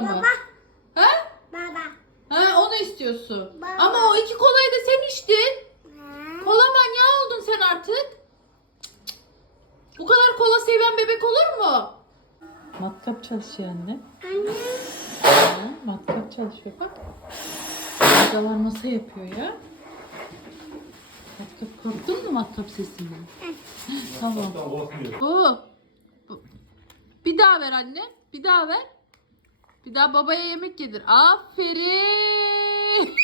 çikolata mı? Baba. Ha? Baba. Ha onu istiyorsun. Baba. Ama o iki kolayı da sen içtin. Ha? Kola manyağı oldun sen artık. Bu kadar kola seven bebek olur mu? Matkap çalışıyor anne. Anne. Ha, matkap çalışıyor bak. Hocalar nasıl yapıyor ya? Matkap korktun mu matkap sesinden? tamam. Oo. Bu- Bir daha ver anne. Bir daha ver. Bir daha babaya yemek yedir. Aferin.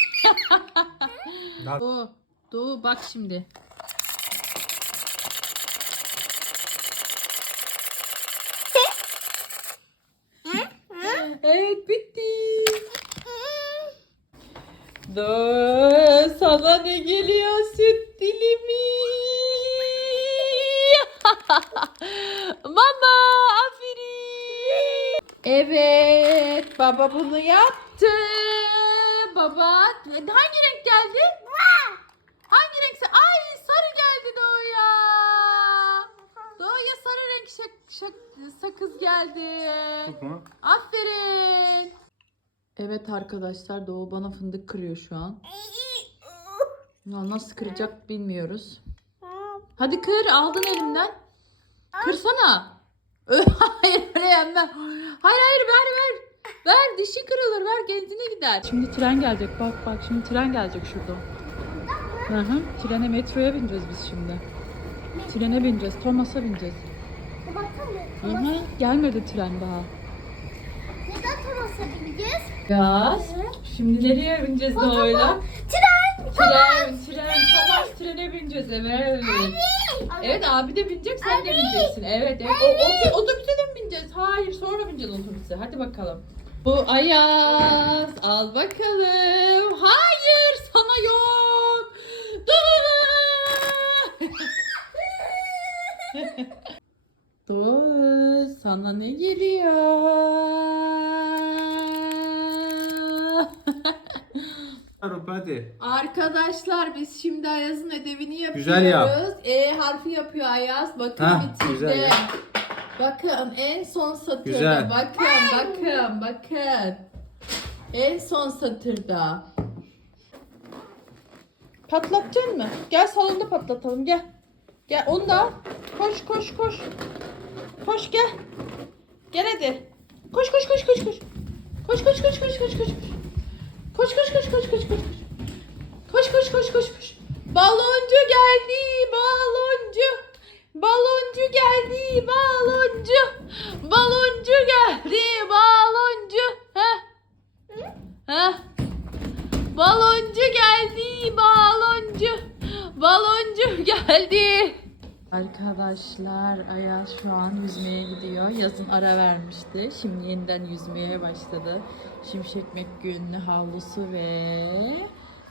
Doğu. Doğu bak şimdi. evet bitti. Doğu sana ne geliyor süt dilimi? Evet baba bunu yaptı. Baba hangi renk geldi? Hangi renk? Ay sarı geldi Doğu'ya. Doğu'ya sarı renk şak, şak- sakız geldi. Aferin. Evet arkadaşlar Doğu bana fındık kırıyor şu an. Ya nasıl kıracak bilmiyoruz. Hadi kır aldın elimden. Kırsana. hayır öyle yenmem. Hayır hayır ver ver. Ver dişi kırılır ver genzine gider. Şimdi tren gelecek bak bak şimdi tren gelecek şurada. Hı hı. Trene metroya bineceğiz biz şimdi. Trene bineceğiz. Thomas'a bineceğiz. Hı hı. Gelmedi tren daha. Neden Thomas'a bineceğiz? Gaz. Şimdi nereye bineceğiz Doğu'yla? Tren. Tren, tren, Thomas trene bineceğiz evet. Evet abi de binecek sen de bineceksin. Evet evet. O, o, otobüse de mi bineceğiz? Hayır sonra bineceğiz otobüse. Hadi bakalım. Bu Ayaz al bakalım. Hayır sana yok. Dur sana ne geliyor? Arap hadi. Arkadaşlar biz şimdi Ayaz'ın ödevini yapıyoruz. Güzel yap. E harfi yapıyor Ayaz. Bakın Hah, bitirdi. güzel yap. Bakın en son satırda. Güzel. Bakın bakın bakın. En son satırda. Patlatacaksın mı? Gel salonda patlatalım gel. Gel onu da al. Koş koş koş. Koş gel. Gel hadi. Koş koş koş koş koş. Koş koş koş koş koş koş. Koş koş koş koş koş koş. Koş koş koş koş koş. Baloncu geldi baloncu. Baloncu geldi baloncu. Baloncu geldi baloncu. Heh. Heh. Baloncu geldi baloncu. Baloncu geldi. Arkadaşlar Ayaz şu an yüzmeye gidiyor. Yazın ara vermişti. Şimdi yeniden yüzmeye başladı. Şimşek McGuin'li havlusu ve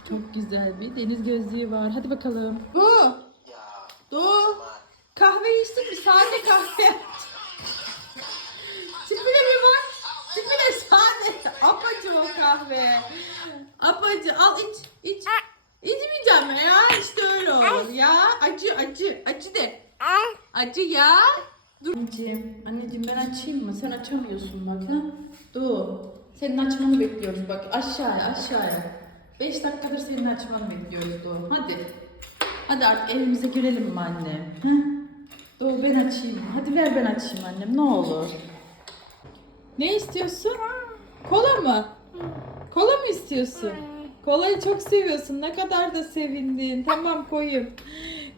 çok güzel bir deniz gözlüğü var. Hadi bakalım. Bu. Doğu. Kahve içtik mi? Sade kahve. Tipine bir bak. Tipine sade. Apacı o kahve. Apacı. Al iç. iç. İçmeyeceğim ya. İşte öyle olur ya. Acı acı. De. Acı ya. Dur. Anneciğim, anneciğim ben açayım mı? Sen açamıyorsun bak ha. Dur. Senin açmanı bekliyoruz bak. Aşağıya aşağıya. 5 dakikadır senin açmanı bekliyoruz Doğu. Hadi. Hadi artık evimize girelim mi anne? Ha? Doğu ben açayım. Hadi ver ben açayım annem ne olur. Ne istiyorsun? Kola mı? Kola mı istiyorsun? Kolayı çok seviyorsun. Ne kadar da sevindin. Tamam koyayım.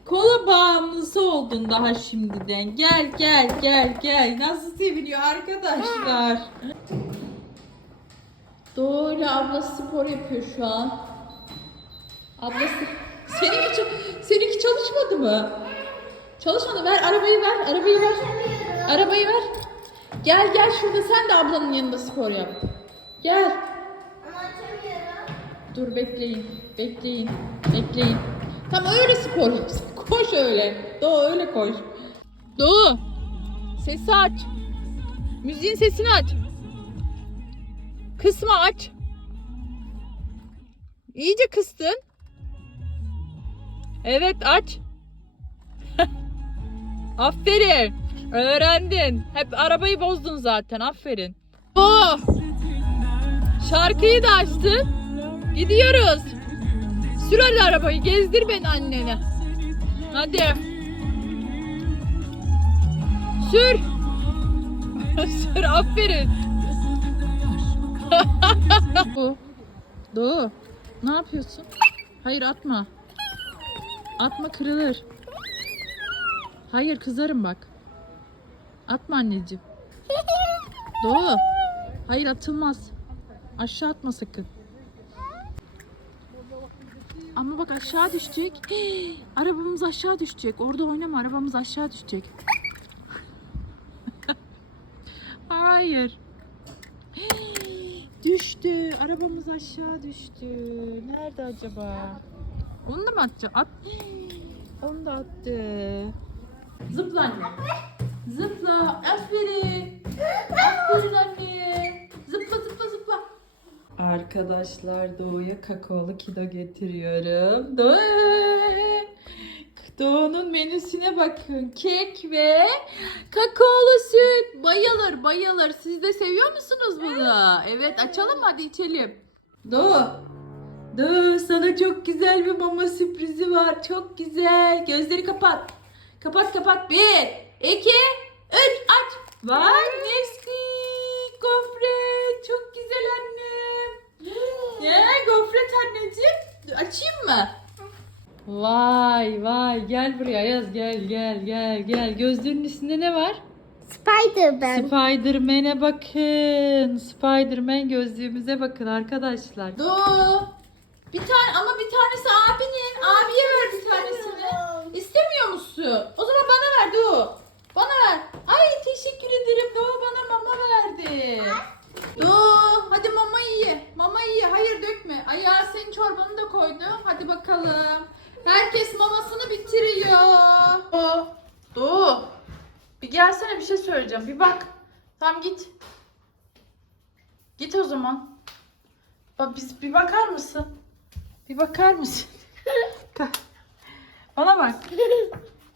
Kola bağımlısı oldun daha şimdiden. Gel gel gel gel. Nasıl seviniyor arkadaşlar. Doğru ablası spor yapıyor şu an. Ablası seninki, seninki çalışmadı mı? Çalışmadı. Ver arabayı ver. Arabayı ver. Arabayı ver. Gel gel şurada sen de ablanın yanında spor yap. Gel. Dur bekleyin. Bekleyin. Bekleyin. Tam öyle spor yapsın. Koş öyle. Doğu öyle koş. Doğu. Sesi aç. Müziğin sesini aç. Kısma aç. İyice kıstın. Evet aç. Aferin. Öğrendin. Hep arabayı bozdun zaten. Aferin. Oh. Şarkıyı da açtı. Gidiyoruz. Sür arabayı. Gezdir beni annene. Hadi. Sür. Sür aferin. Doğu. Doğu. Ne yapıyorsun? Hayır atma. Atma kırılır. Hayır kızarım bak. Atma anneciğim. Doğu. Hayır atılmaz. Aşağı atma sakın. Ama bak aşağı düşecek. Hii, arabamız aşağı düşecek. Orada oynama arabamız aşağı düşecek. Hayır. Hii, düştü. Arabamız aşağı düştü. Nerede acaba? Onu da mı atacak? At. Hii, Onu da attı. Zıpla anne. Zıpla. Aferin. Aferin anne. Arkadaşlar Doğu'ya kakaolu kido getiriyorum. Doğu. Doğu'nun menüsüne bakın. Kek ve kakaolu süt. Bayılır bayılır. Siz de seviyor musunuz bunu? Evet açalım hadi içelim. Doğu. Doğu sana çok güzel bir mama sürprizi var. Çok güzel. Gözleri kapat. Kapat kapat. Bir, iki, üç. Aç. Var Nesquik gofret. Çok güzel annem. Ne gofret anneciğim? Açayım mı? Vay vay gel buraya Ayaz gel gel gel gel. Gözlerinin üstünde ne var? Spider-Man. Spider-Man'e bakın. Spider-Man gözlüğümüze bakın arkadaşlar. Doğu. Bir tane ama bir tanesi abinin. Abiye ver bir tanesini. İstemiyor musun? O zaman bana ver Doğu. Bana ver. Ay teşekkür ederim Doğu bana mama verdi. Doğu hadi mama ye. Mama ye. Hayır dökme. Ayağı senin çorbanı da koydu. Hadi bakalım. Herkes mamasını bitiriyor. Doğu. Doğu. Bir gelsene söyleyeceğim. Bir bak. Tamam git. Git o zaman. Bak biz bir bakar mısın? Bir bakar mısın? Bana bak.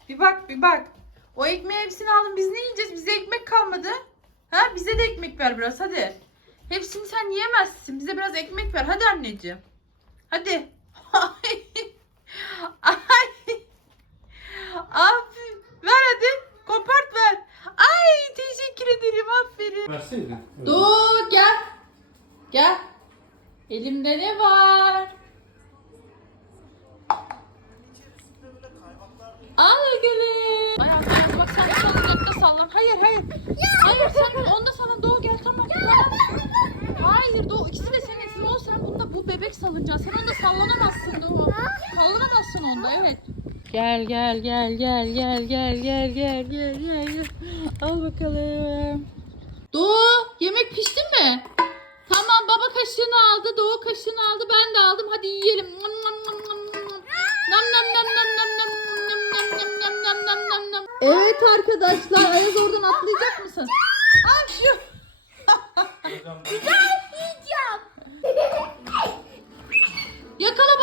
Bir bak, bir bak. O ekmeği hepsini aldım. Biz ne yiyeceğiz? Bize ekmek kalmadı. Ha? Bize de ekmek ver biraz hadi. Hepsini sen yiyemezsin. Bize biraz ekmek ver. Hadi anneciğim. Hadi. Ay. Ay. Aferin. Ver hadi. Kopart ver. Ay teşekkür ederim. Aferin. Verseydin. Dur gel. Gel. Elimde ne var? Al gülüm. Ayaz ayaz bak sen salıncakta sallan. Hayır hayır. Hayır sen onda sallan. Doğu gel tamam. tamam. Hayır Doğu ikisi de senin. Doğu sen bunda bu bebek salıncağı. Sen onda sallanamazsın Doğu. Sallanamazsın onda evet. Gel gel gel gel gel gel gel gel gel gel. Al bakalım.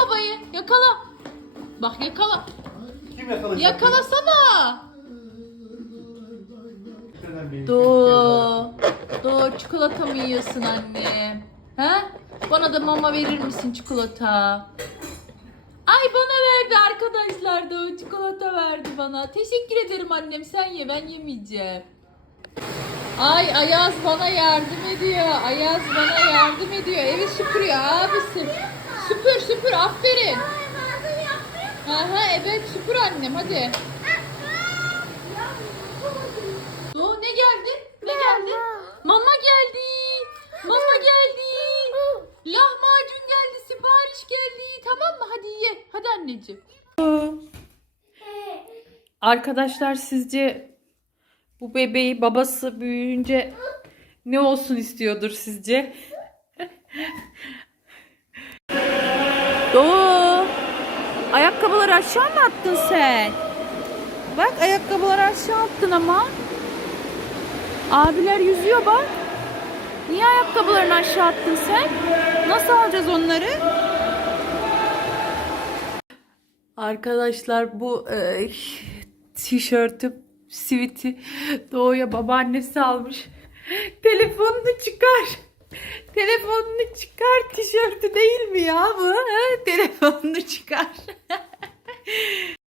Yakala babayı, yakala. Bak yakala. Kim yakalayacak? Yakalasana. Doğu. Doğu çikolata mı yiyorsun anne? Ha? Bana da mama verir misin çikolata? Ay bana verdi arkadaşlar Doğu çikolata verdi bana. Teşekkür ederim annem sen ye ben yemeyeceğim. Ay Ayaz bana yardım ediyor. Ayaz bana yardım ediyor. Evi süpürüyor abisi. Süpür süpür aferin. Aha evet süpür annem hadi. Doğu ne geldi? Ne geldi? Mama geldi. Mama geldi. Lahmacun geldi. Sipariş geldi. Tamam mı? Hadi ye. Hadi anneciğim. Arkadaşlar sizce bu bebeği babası büyüyünce ne olsun istiyordur sizce? Doğu. Ayakkabıları aşağı mı attın sen? Bak ayakkabıları aşağı attın ama. Abiler yüzüyor bak. Niye ayakkabılarını aşağı attın sen? Nasıl alacağız onları? Arkadaşlar bu e, tişörtü, siviti Doğu'ya babaannesi almış. Telefonunu çıkar. Telefonunu çıkar tişörtü değil mi ya bu? Ha? Telefonunu çıkar.